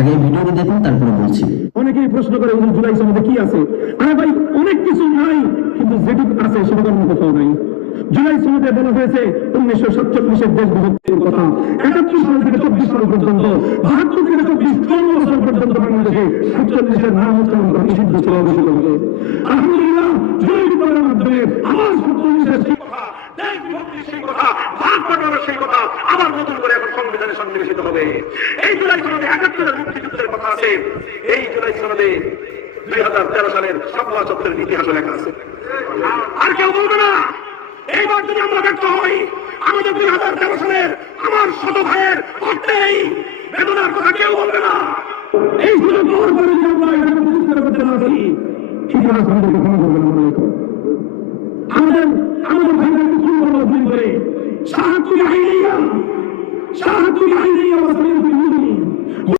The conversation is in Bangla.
আগে ভিডিওটি দেখুন, তারপরে বলছি। অনেকেই প্রশ্ন করে জুলাই সনদে কি আছে? আরে ভাই, অনেক কিছু নাই, কিন্তু যেটুকু আছে সেটা কোনো কোথাও নাই। জুলাই সনদে বলা হয়েছে 1947-এর দেশ বিভক্তির কথা, 71 সাল থেকে 24 সাল পর্যন্ত, 72 থেকে 24 15 সাল পর্যন্ত বাংলাদেশে 47-এর নাম উচ্চারণ করা নিষিদ্ধ ছিল। আলহামদুলিল্লাহ, জুলাই বিপ্লবের মাধ্যমে আবার 47-এর সেই কথা, দেশ বিভক্তির সেই কথা, ভাগ বাটোয়ারার সেই কথা আবার নতুন করে এখন সংবিধানে সন্নিবেশিত হবে। এই জুলাই সনদে 71-এর মুক্তিযুদ্ধের কথা আছে। এই জুলাই সনদে 2013 সালের শাপলা চত্বরের ইতিহাস লেখা আছে। আর কেউ বলবে না। এইবার যদি আমরা ব্যর্থ হই, আমাদের 2013 সালের আমার শত ভাইয়ের অর্থেই বেদনার কথা কেউ বলবে না। এই সুযোগ পাওয়ার পরে যদি আমরা এটাকে প্রতিষ্ঠা করতে না পারি, ইতিহাস আমাদেরকে ক্ষমা করবে না। মনে রেখো, আমাদের ভাইদেরকে কি বলবো ভুল করে সাহায্য বাহিনী আমরা